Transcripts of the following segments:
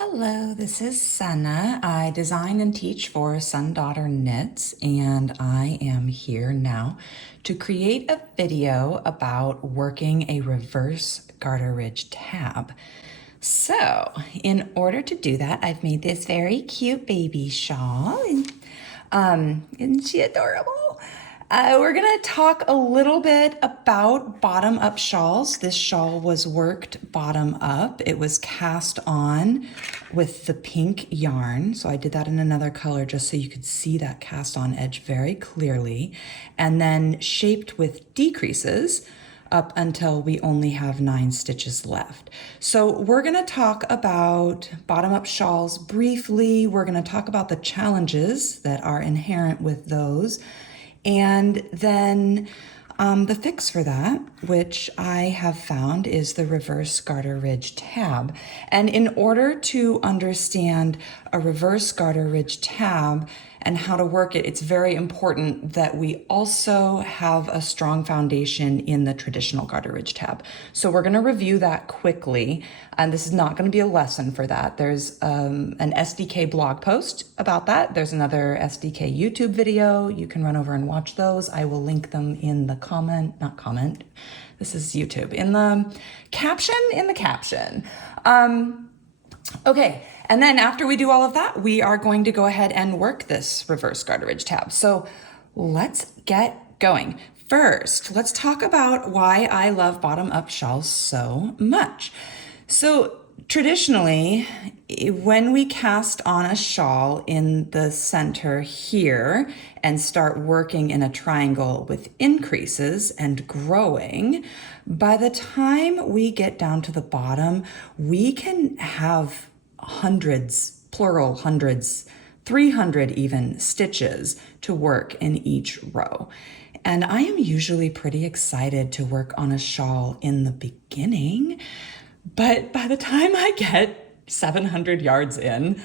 Hello, this is Sana. I design and teach for Son-Daughter Knits, and I am here now to create a video about working a reverse garter ridge tab. So, in order to do that, I've made this very cute baby shawl. Isn't she adorable? We're gonna talk a little bit about bottom-up shawls. This shawl was worked bottom up. It was cast on with the pink yarn. So I did that in another color just so you could see that cast on edge very clearly. And then shaped with decreases up until we only have 9 stitches left. So we're gonna talk about bottom-up shawls briefly. We're gonna talk about the challenges that are inherent with those. And then the fix for that, which I have found, is the Reverse Garter Ridge Tab. And in order to understand a Reverse Garter Ridge Tab and how to work it, it's very important that we also have a strong foundation in the traditional Garter Ridge Tab. So we're gonna review that quickly, and this is not gonna be a lesson for that. There's an SDK blog post about that. There's another SDK YouTube video. You can run over and watch those. I will link them in the this is YouTube, in the caption, Okay, and then after we do all of that, we are going to go ahead and work this reverse garter ridge tab. So let's get going. First, let's talk about why I love bottom-up shawls so much. So traditionally, when we cast on a shawl in the center here and start working in a triangle with increases and growing, by the time we get down to the bottom, we can have hundreds, plural hundreds, 300 even stitches to work in each row. And I am usually pretty excited to work on a shawl in the beginning, but by the time I get 700 yards in,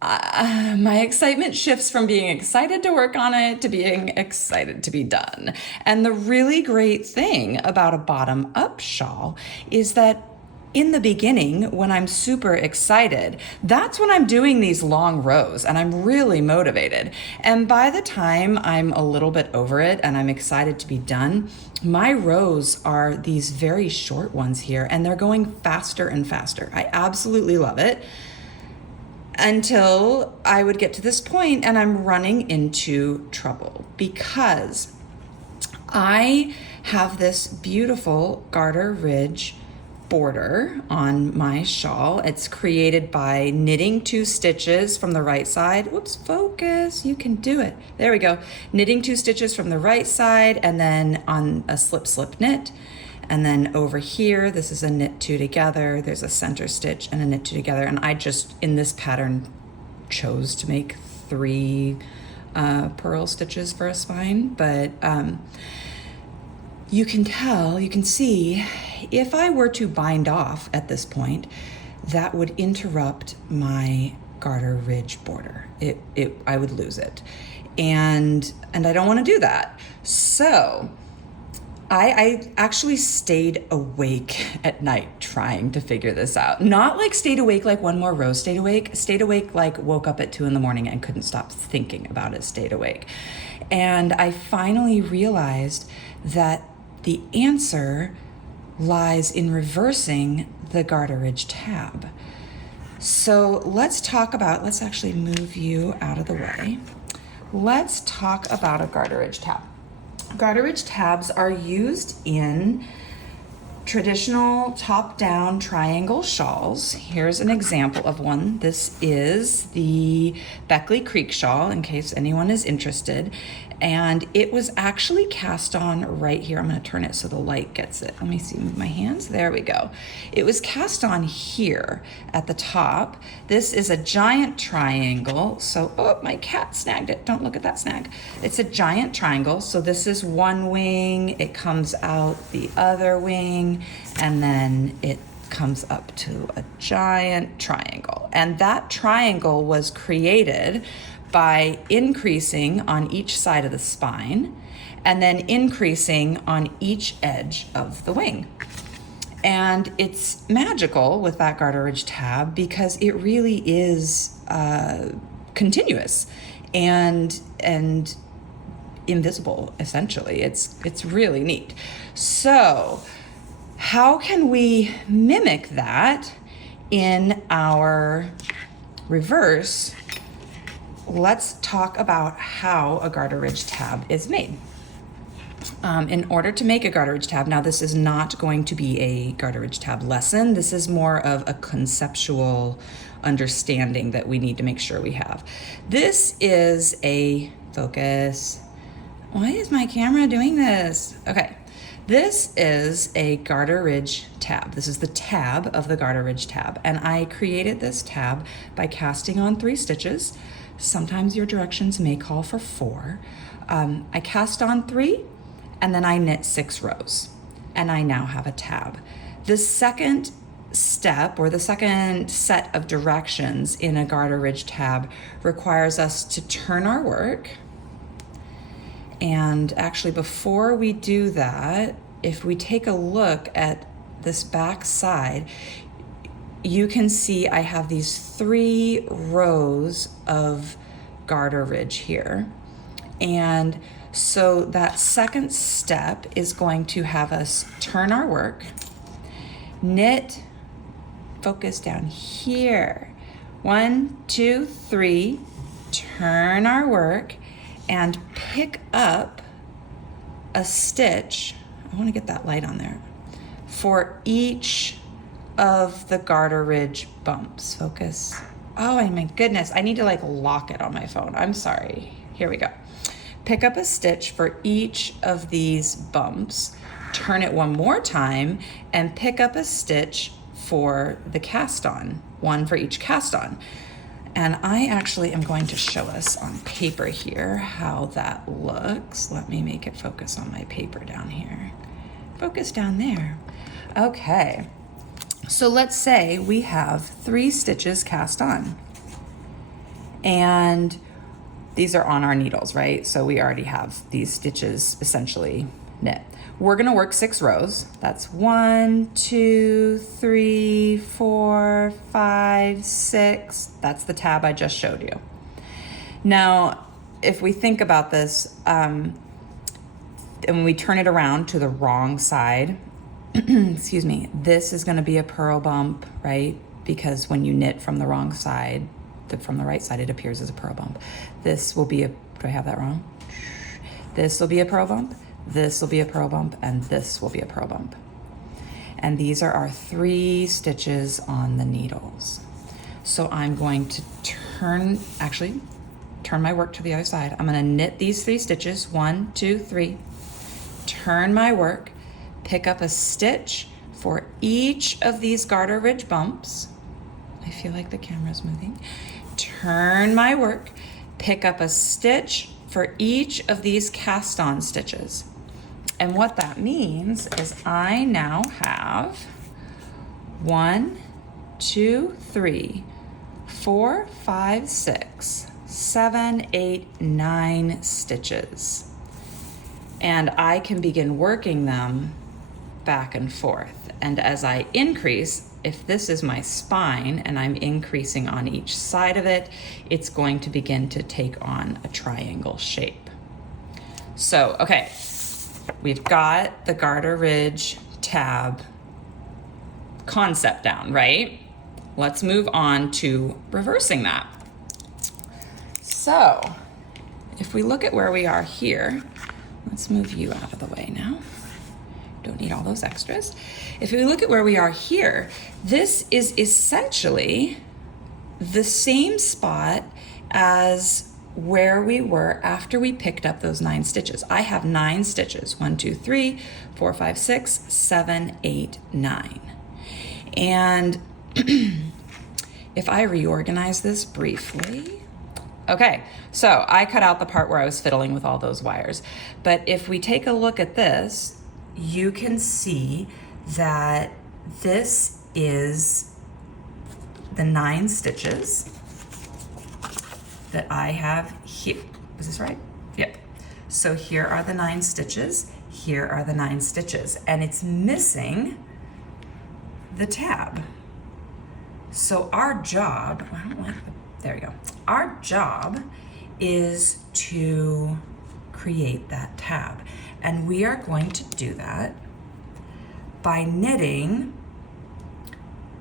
my excitement shifts from being excited to work on it to being excited to be done. And the really great thing about a bottom-up shawl is that in the beginning, when I'm super excited, that's when I'm doing these long rows and I'm really motivated. And by the time I'm a little bit over it and I'm excited to be done, my rows are these very short ones here, and they're going faster and faster. I absolutely love it. Until I would get to this point and I'm running into trouble because I have this beautiful garter ridge border on my shawl. It's created by knitting 2 stitches from the right side. Whoops, focus, you can do it. There we go. Knitting 2 stitches from the right side and then on a slip knit. And then over here, this is a knit 2 together. There's a center stitch and a knit 2 together. And I just, in this pattern, chose to make 3 purl stitches for a spine. But you can see, if I were to bind off at this point, that would interrupt my garter ridge border. I would lose it. And I don't want to do that. So I actually stayed awake at night trying to figure this out. Not like stayed awake like one more row stayed awake like woke up at 2 in the morning and couldn't stop thinking about it, stayed awake. And I finally realized that the answer lies in reversing the garter ridge tab. So let's actually move you out of the way. Let's talk about a garter ridge tab. Garter ridge tabs are used in traditional top-down triangle shawls. Here's an example of one. This is the Beckley Creek shawl, in case anyone is interested. And it was actually cast on right here. I'm gonna turn it so the light gets it. Let me see, move my hands. There we go. It was cast on here at the top. This is a giant triangle. So, oh, my cat snagged it. Don't look at that snag. It's a giant triangle. So this is one wing. It comes out the other wing, and then it comes up to a giant triangle. And that triangle was created by increasing on each side of the spine and then increasing on each edge of the wing. And it's magical with that Garter Ridge tab because it really is continuous and invisible, essentially. It's really neat. So how can we mimic that in our reverse? Let's talk about how a Garter Ridge tab is made. In order to make a Garter Ridge tab, now this is not going to be a Garter Ridge tab lesson. This is more of a conceptual understanding that we need to make sure we have. This is a focus. Why is my camera doing this? Okay, this is a Garter Ridge tab. This is the tab of the Garter Ridge tab. And I created this tab by casting on 3 stitches. Sometimes your directions may call for 4. I cast on 3 and then I knit 6 rows and I now have a tab. The second step or the second set of directions in a Garter Ridge tab requires us to turn our work. And actually, before we do that, if we take a look at this back side, you can see I have these 3 rows of Garter Ridge here. And so that second step is going to have us turn our work, knit, focus down here. 1, 2, 3, turn our work, and pick up a stitch. I want to get that light on there. For each of the Garter Ridge bumps. Focus. Oh my goodness, I need to like lock it on my phone. I'm sorry. Here we go. Pick up a stitch for each of these bumps, turn it one more time, and pick up a stitch for the cast on, 1 for each cast on. And I actually am going to show us on paper here how that looks. Let me make it focus on my paper down here. Focus down there. Okay, so let's say we have 3 stitches cast on. And these are on our needles, right? So we already have these stitches essentially knit. We're gonna work 6 rows. That's 1, 2, 3, 4, 5, 6. That's the tab I just showed you. Now, if we think about this, and we turn it around to the wrong side, excuse me, this is gonna be a purl bump, right? Because when you knit from the wrong side, from the right side, it appears as a purl bump. This will be a, do I have that wrong? This will be a purl bump. This will be a purl bump, and this will be a purl bump. And these are our 3 stitches on the needles. So I'm going to turn my work to the other side. I'm gonna knit these 3 stitches, 1, 2, 3, turn my work, pick up a stitch for each of these Garter Ridge bumps. I feel like the camera's moving. Turn my work, pick up a stitch for each of these cast on stitches. And what that means is I now have 1, 2, 3, 4, 5, 6, 7, 8, 9 stitches. And I can begin working them back and forth. And as I increase, if this is my spine and I'm increasing on each side of it, it's going to begin to take on a triangle shape. So, okay, we've got the Garter Ridge tab concept down, right? Let's move on to reversing that. So, if we look at where we are here, let's move you out of the way now. Don't need all those extras. If we look at where we are here, this is essentially the same spot as where we were after we picked up those 9 stitches. I have 9 stitches, 1, 2, 3, 4, 5, 6, 7, 8, 9. And if I reorganize this briefly, okay, so I cut out the part where I was fiddling with all those wires. But if we take a look at this, you can see that this is the 9 stitches that I have here. Is this right? Yep. So here are the 9 stitches, here are the 9 stitches, and it's missing the tab. So our job, I don't like there we go. Our job is to create that tab. And we are going to do that by knitting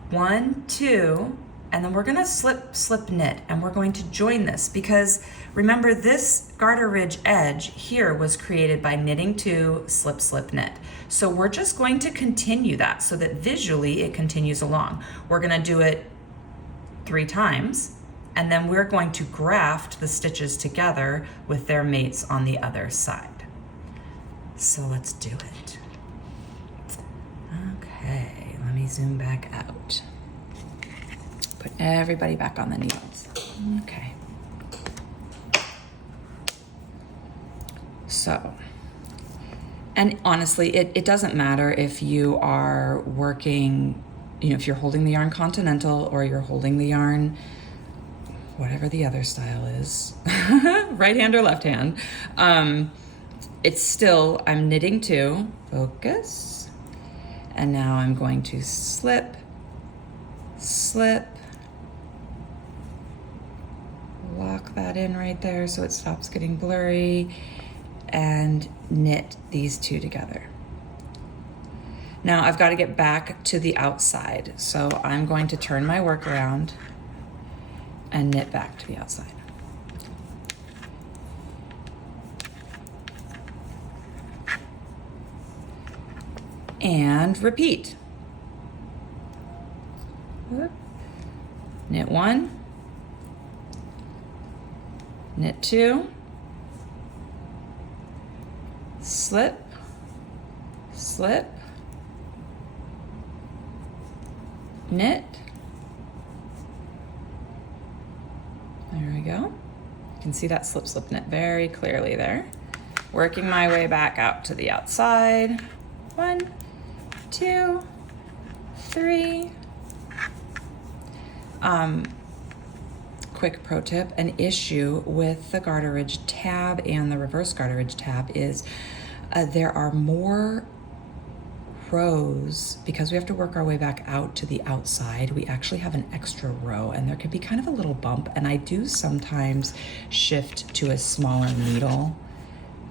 1, 2, and then we're gonna slip knit, and we're going to join this because remember this garter ridge edge here was created by knitting 2, slip knit. So we're just going to continue that so that visually it continues along. We're gonna do it 3 times, and then we're going to graft the stitches together with their mates on the other side. So let's do it. Okay, let me zoom back out. Put everybody back on the needles. Okay. So, and honestly, it doesn't matter if you are working, if you're holding the yarn continental or you're holding the yarn, whatever the other style is, right hand or left hand. It's still, I'm knitting 2, focus, and now I'm going to slip, lock that in right there so it stops getting blurry, and knit these 2 together. Now I've got to get back to the outside, so I'm going to turn my work around and knit back to the outside. And repeat. Knit 1, knit 2, slip, knit. There we go. You can see that slip knit very clearly there. Working my way back out to the outside. 1, 2, 3. Quick pro tip, an issue with the Garter Ridge tab and the Reverse Garter Ridge tab is there are more rows, because we have to work our way back out to the outside. We actually have an extra row, and there can be kind of a little bump, and I do sometimes shift to a smaller needle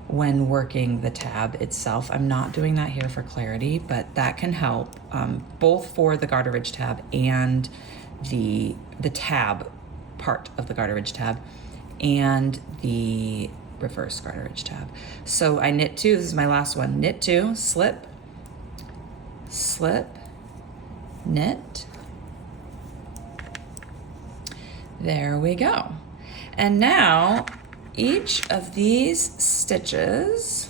when working the tab itself. I'm not doing that here for clarity, but that can help both for the Garter Ridge tab and the tab part of the Garter Ridge tab and the Reverse Garter Ridge tab. So I knit 2, this is my last one. Knit 2, slip, knit. There we go. And now each of these stitches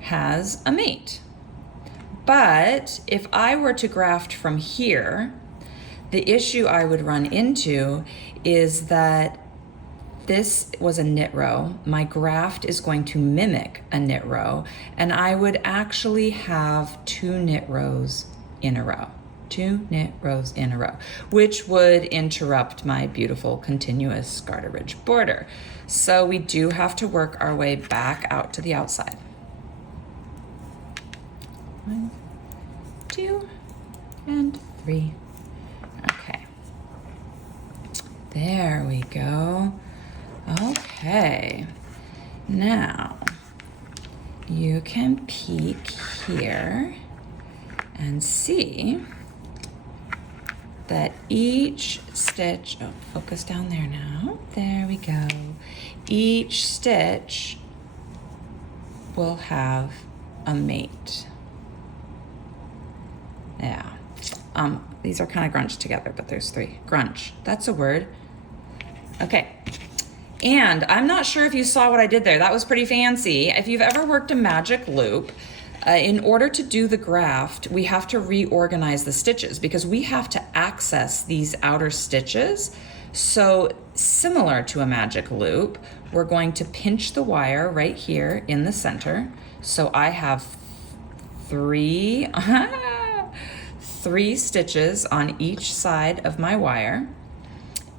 has a mate. But if I were to graft from here, the issue I would run into is that this was a knit row. My graft is going to mimic a knit row, and I would actually have 2 knit rows in a row. 2 knit rows in a row, which would interrupt my beautiful continuous Garter Ridge border. So we do have to work our way back out to the outside. 1, 2, and 3. Okay. There we go. Okay. Now, you can peek here and see that each stitch, oh, focus down there now. There we go. Each stitch will have a mate. Yeah. These are kind of grunched together, but there's 3. Grunch, that's a word. Okay. And I'm not sure if you saw what I did there. That was pretty fancy. If you've ever worked a magic loop, in order to do the graft, we have to reorganize the stitches because we have to access these outer stitches. So similar to a magic loop, we're going to pinch the wire right here in the center. So I have 3 stitches on each side of my wire,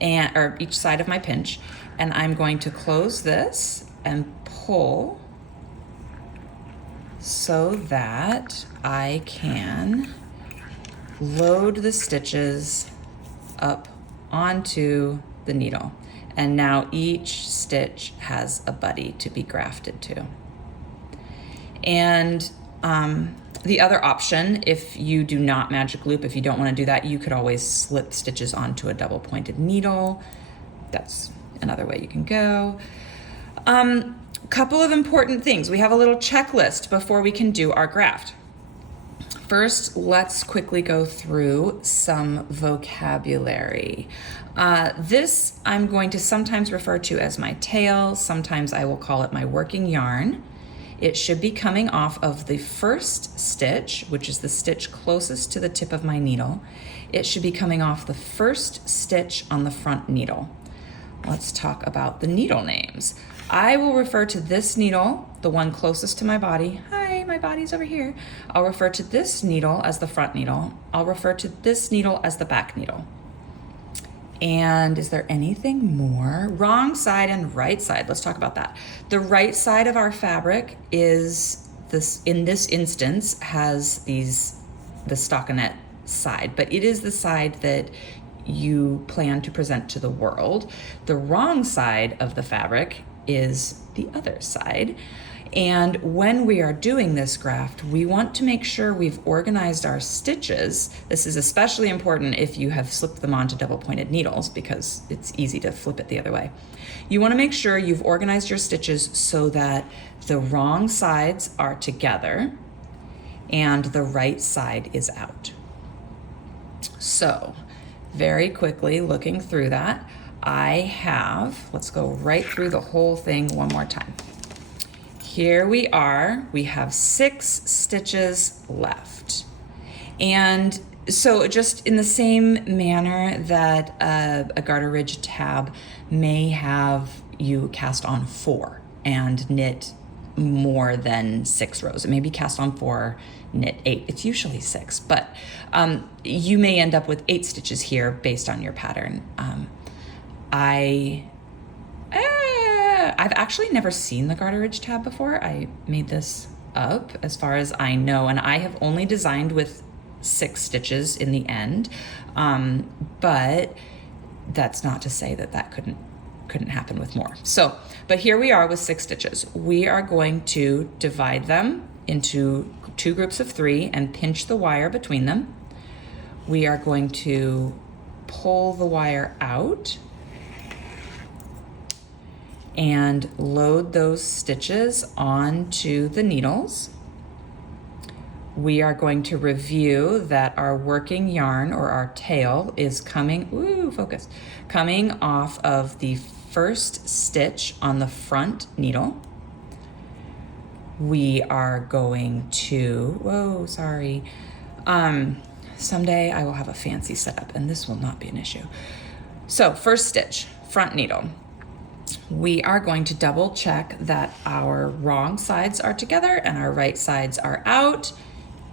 or each side of my pinch. And I'm going to close this and pull so that I can load the stitches up onto the needle. And now each stitch has a buddy to be grafted to. And the other option, if you do not magic loop, if you don't want to do that, you could always slip stitches onto a double pointed needle. That's another way you can go. Couple of important things. We have a little checklist before we can do our graft. First, let's quickly go through some vocabulary. This I'm going to sometimes refer to as my tail. Sometimes I will call it my working yarn. It should be coming off of the first stitch, which is the stitch closest to the tip of my needle. It should be coming off the first stitch on the front needle. Let's talk about the needle names. I will refer to this needle, the one closest to my body. Hi, my body's over here. I'll refer to this needle as the front needle. I'll refer to this needle as the back needle. And is there anything more? Wrong side and right side. Let's talk about that. The right side of our fabric is this, in this instance, has the stockinette side, but it is the side that you plan to present to the world. The wrong side of the fabric is the other side. And when we are doing this graft, we want to make sure we've organized our stitches. This is especially important if you have slipped them onto double pointed needles because it's easy to flip it the other way. You want to make sure you've organized your stitches so that the wrong sides are together and the right side is out. So, very quickly looking through that, let's go right through the whole thing one more time. Here we are, we have 6 stitches left. And so just in the same manner that a garter ridge tab may have you cast on 4 and knit more than 6 rows. It may be cast on 4, knit 8. It's usually 6, but you may end up with 8 stitches here based on your pattern. I've actually never seen the garter ridge tab before. I made this up as far as I know, and I have only designed with 6 stitches in the end, but that's not to say that couldn't happen with more. So, but here we are with 6 stitches. We are going to divide them into 2 groups of 3 and pinch the wire between them. We are going to pull the wire out and load those stitches onto the needles. We are going to review that our working yarn or our tail is coming off of the first stitch on the front needle. We are going to, someday I will have a fancy setup and this will not be an issue. So first stitch, front needle. We are going to double check that our wrong sides are together and our right sides are out.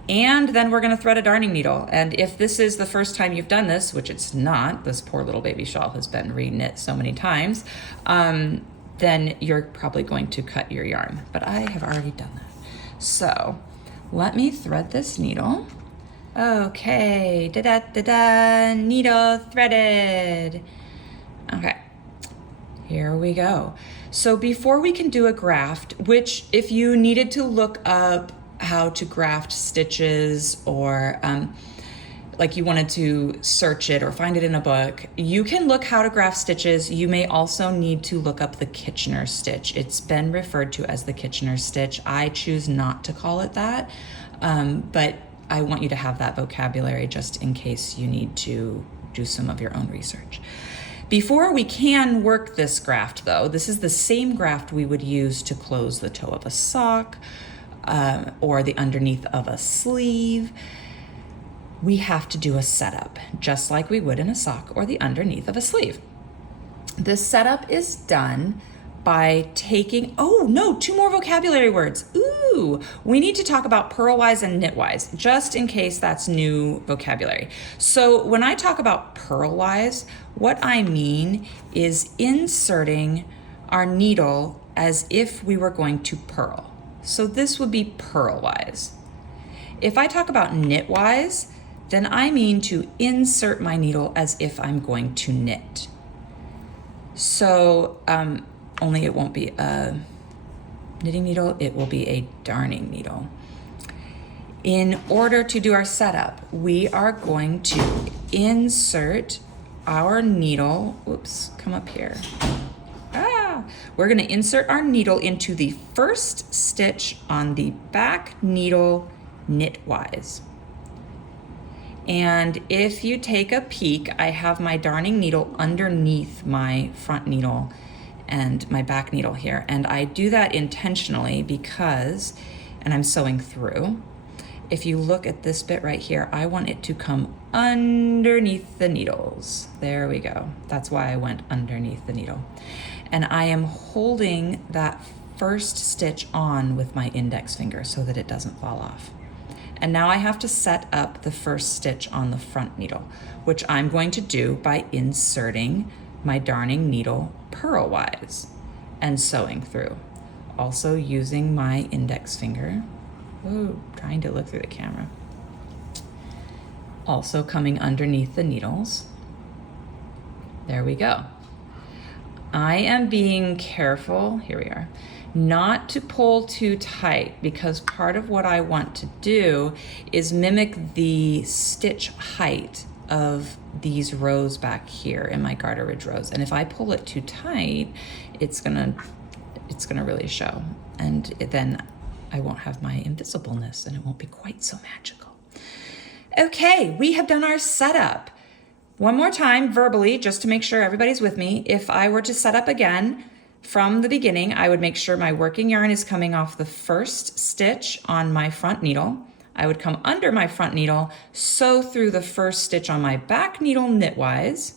And then we're going to thread a darning needle. And if this is the first time you've done this, which it's not, this poor little baby shawl has been re-knit so many times, then you're probably going to cut your yarn. But I have already done that. So let me thread this needle. Okay, da-da-da-da, needle threaded. Okay. Here we go. So before we can do a graft, which if you needed to look up how to graft stitches or like you wanted to search it or find it in a book, you can look how to graft stitches. You may also need to look up the Kitchener stitch. It's been referred to as the Kitchener stitch. I choose not to call it that, but I want you to have that vocabulary just in case you need to do some of your own research. Before we can work this graft though, this is the same graft we would use to close the toe of a sock or the underneath of a sleeve. We have to do a setup, just like we would in a sock or the underneath of a sleeve. This setup is done by taking, 2 more vocabulary words. We need to talk about purlwise and knitwise, just in case that's new vocabulary. So when I talk about purlwise, what I mean is inserting our needle as if we were going to purl. So this would be purlwise. If I talk about knitwise, then I mean to insert my needle as if I'm going to knit. So, only it won't be a knitting needle, it will be a darning needle. In order to do our setup, we are going to insert our needle, oops, come up here. We're gonna insert our needle into the first stitch on the back needle knitwise. And if you take a peek, I have my darning needle underneath my front needle and my back needle here. And I do that intentionally because, and I'm sewing through, if you look at this bit right here, I want it to come underneath the needles. There we go. That's why I went underneath the needle. And I am holding that first stitch on with my index finger so that it doesn't fall off. And now I have to set up the first stitch on the front needle, which I'm going to do by inserting my darning needle purlwise and sewing through. Also using my index finger. Ooh, trying to look through the camera. Also coming underneath the needles. There we go. I am being careful, here we are, not to pull too tight, because part of what I want to do is mimic the stitch height of these rows back here in my garter ridge rows. And if I pull it too tight, it's gonna really show. And then I won't have my invisibleness and it won't be quite so magical. Okay, we have done our setup. One more time verbally, just to make sure everybody's with me. If I were to set up again from the beginning, I would make sure my working yarn is coming off the first stitch on my front needle. I would come under my front needle, sew through the first stitch on my back needle knitwise,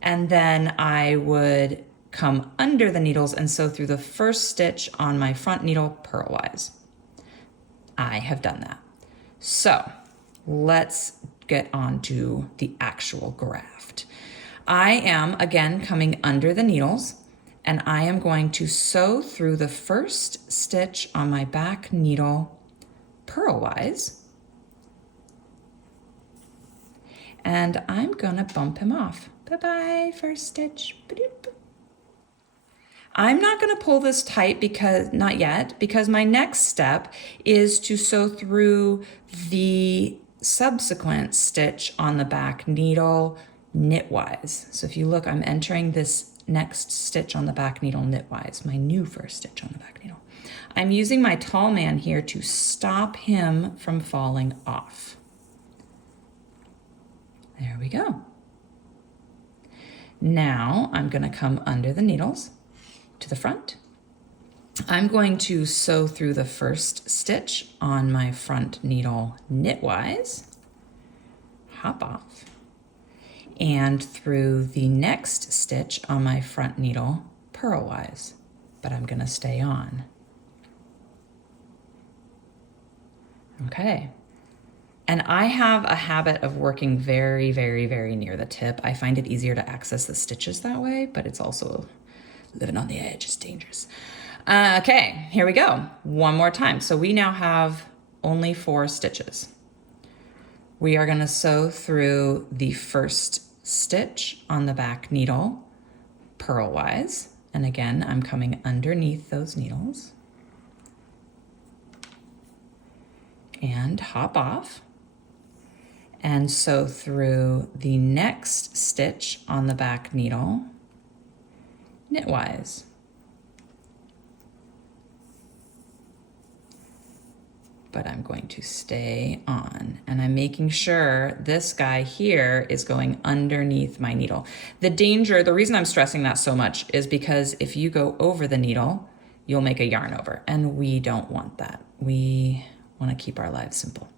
and then I would come under the needles and sew through the first stitch on my front needle purlwise. I have done that. So let's get on to the actual graft. I am again coming under the needles, and I am going to sew through the first stitch on my back needle purlwise, and I'm gonna bump him off. Bye-bye, first stitch. Ba-doop. I'm not gonna pull this tight because, not yet, because my next step is to sew through the subsequent stitch on the back needle knitwise. So if you look, I'm entering this next stitch on the back needle knitwise, my new first stitch on the back needle. I'm using my tall man here to stop him from falling off. There we go. Now I'm going to come under the needles to the front. I'm going to sew through the first stitch on my front needle knitwise, hop off, and through the next stitch on my front needle purlwise, but I'm going to stay on. Okay. And I have a habit of working very, very, very near the tip. I find it easier to access the stitches that way, but it's also living on the edge is dangerous. Okay, here we go. One more time. So we now have only 4 stitches. We are going to sew through the first stitch on the back needle purlwise. And again, I'm coming underneath those needles. And hop off. And sew through the next stitch on the back needle knitwise. But I'm going to stay on, and I'm making sure this guy here is going underneath my needle. The reason I'm stressing that so much is because if you go over the needle, you'll make a yarn over, and we don't want that. We want to keep our lives simple.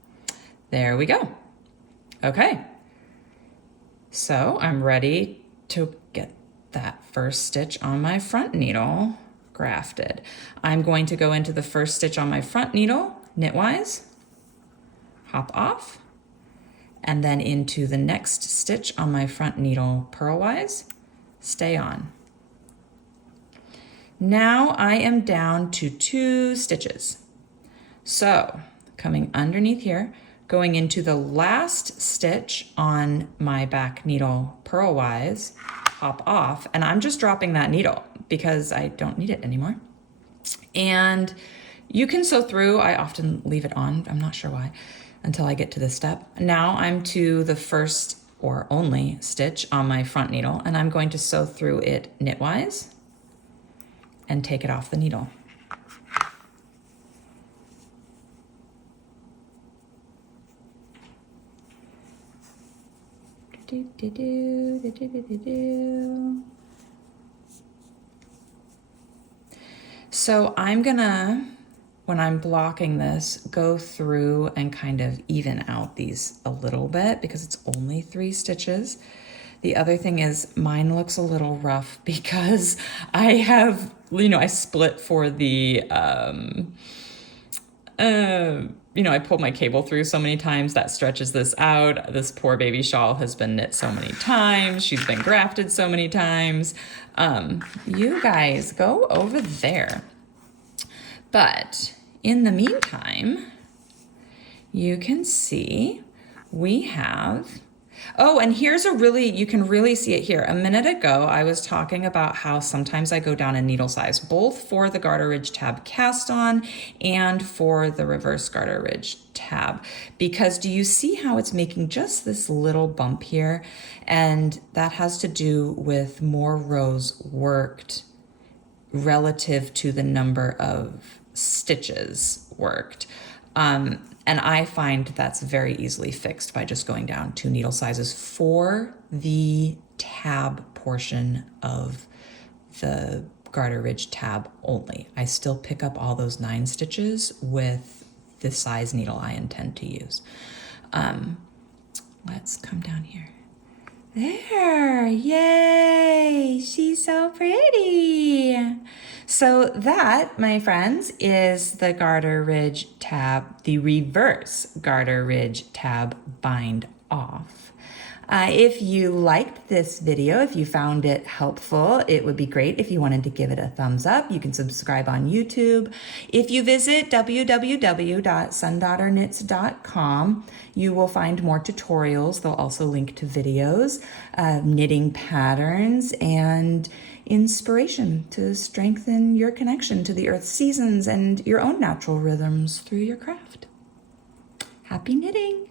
There we go. Okay. So I'm ready to get that first stitch on my front needle grafted. I'm going to go into the first stitch on my front needle knitwise, hop off, and then into the next stitch on my front needle purlwise, stay on. Now I am down to 2 stitches. So coming underneath here, going into the last stitch on my back needle purlwise, hop off, and I'm just dropping that needle because I don't need it anymore. And you can sew through. I often leave it on, I'm not sure why, until I get to this step. Now I'm to the first or only stitch on my front needle, and I'm going to sew through it knitwise and take it off the needle. So I'm gonna, when I'm blocking this, go through and kind of even out these a little bit because it's only 3 stitches. The other thing is mine looks a little rough because I have, I split for the, I pulled my cable through so many times that stretches this out. This poor baby shawl has been knit so many times. She's been grafted so many times. You guys go over there. But in the meantime, you can see we have, oh, and here's you can really see it here. A minute ago, I was talking about how sometimes I go down a needle size, both for the Garter Ridge Tab cast on and for the Reverse Garter Ridge Tab. Because do you see how it's making just this little bump here? And that has to do with more rows worked relative to the number of stitches worked. And I find that's very easily fixed by just going down 2 needle sizes for the tab portion of the Garter Ridge Tab only. I still pick up all those 9 stitches with the size needle I intend to use. Let's come down here. There, yay, she's so pretty. So that, my friends, is the Garter Ridge Tab, the Reverse Garter Ridge Tab bind off. If you liked this video, if you found it helpful, it would be great if you wanted to give it a thumbs up. You can subscribe on YouTube. If you visit www.sundaughterknits.com, you will find more tutorials. They'll also link to videos, knitting patterns, and inspiration to strengthen your connection to the earth seasons and your own natural rhythms through your craft. Happy knitting!